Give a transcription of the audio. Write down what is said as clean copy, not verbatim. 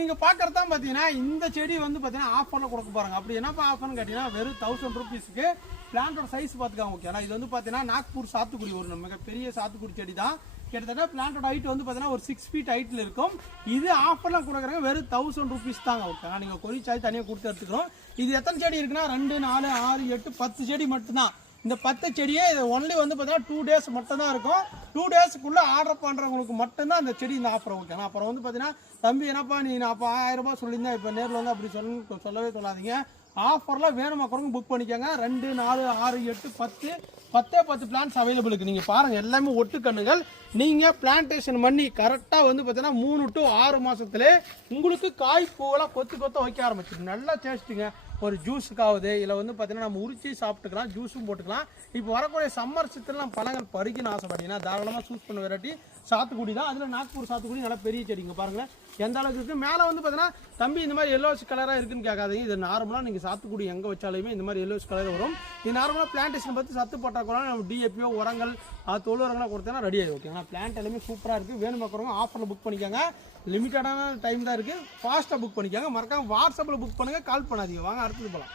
நீங்க பாக்குறதா பாத்தீங்கன்னா இந்த செடி வந்து பாத்தீங்கன்னா ஆஃபர்ல கொடுக்க போறாங்க. அப்படி என்னப்பா ஆஃபர்னு கேட்டீங்கன்னா வெறும் 1000 ரூபீஸ்க்கு பிளான்டோட சைஸ் பாத்துக்காங்க. ஓகேனா இது வந்து பாத்தீங்கன்னா நாக்பூர் சாத்துக்குடி ஒரு மிகப்பெரிய சாத்துக்குடி செடி தான். கிட்டத்தட்ட பிளான்டோட ஹைட் வந்து பாத்தீங்கன்னா ஒரு 6 ஃபீட் ஹைட்ல இருக்கும். இது ஆஃபர்ல கொடுக்குறாங்க வெறும் 1000 ரூபீஸ் தாங்க. ஓகேனா நீங்க கொரி சார்ஜ் தனியாக கொடுத்து எடுத்துக்கிறோம். இது எத்தனை செடி இருக்குன்னா 2, 4, 6, 8, 10 செடி மட்டும்தான். இந்த 10 செடியே இது ஒன்லி வந்து பார்த்தீங்கன்னா 2 days மட்டும் தான் இருக்கும். 2 daysக்குள்ள ஆர்டர் பண்ணுறவங்களுக்கு மட்டும்தான் அந்த செடி இந்த ஆஃபர். ஓகேனா அப்புறம் வந்து பார்த்தீங்கன்னா தம்பி என்னப்பா நீ நான் அப்போ 1000 ரூபாய் சொல்லியிருந்தேன் இப்போ நேரில் வந்து அப்படி சொல்லவே சொல்லாதீங்க. ஆஃபரில் வேணுமா குறைங்க புக் பண்ணிக்கோங்க. 2, 4, 6, 8, 10 பிளான்ஸ் அவைலபிள் இருக்குது. நீங்கள் பாருங்கள் எல்லாமே ஒட்டுக்கண்ணுகள். நீங்கள் பிளான்டேஷன் பண்ணி கரெக்டாக வந்து பார்த்தீங்கன்னா 3 to 6 மாதத்துலேயே உங்களுக்கு காய் பூவெல்லாம் கொத்து வைக்க ஆரம்பிச்சிருக்கு. நல்லா டேஸ்ட்டுங்க. ஒரு ஜூஸுக்காவது இல்லை வந்து பார்த்தீங்கன்னா நம்ம உரிச்சி சாப்பிட்டுக்கலாம், ஜூஸும் போட்டுக்கலாம். இப்போ வரக்கூடிய சம்மர் சீசன்லாம் பழங்கள் பறிக்கணும்னு ஆசைப்பட்டீங்கன்னா தாராளமாக சூஸ் பண்ண வெரைட்டி சாத்துக்குடி தான். அதில் நாக்பூர் சாத்துக்குடி நல்லா பெரிய செடிங்க பாருங்கள் எந்த அளவுக்கு இருக்குது. மேலே வந்து பார்த்தீங்கன்னா தம்பி இந்த மாதிரி எல்லோஸ் கலராக இருக்குன்னு கேட்காதீங்க. இது நார்மலாக நீங்கள் சாத்துக்குடி எங்கே வச்சாலுமே இந்த மாதிரி எல்லோஸ் கலர் வரும். இது நார்மலாக பிளான்டேஷன் பார்த்து சத்து போட்டால் கூட நம்ம டிஏபியோ உரங்கள் தொழு உரங்களாக கொடுத்தோன்னா ரெடி ஆகிடும். ஓகேங்களா பிளான்ட் எல்லாமே சூப்பராக இருக்குது. வேணும் பார்க்குறவங்க ஆஃபரில் புக் பண்ணிக்கோங்க. லிமிட்டடான டைம் தான் இருக்குது. ஃபாஸ்ட்டாக புக் பண்ணிக்கோங்க. மறக்காம வாட்ஸ்அப்பில் புக் பண்ணுங்கள், கால் பண்ணாதீங்க. வாங்க அடுத்தது போகலாம்.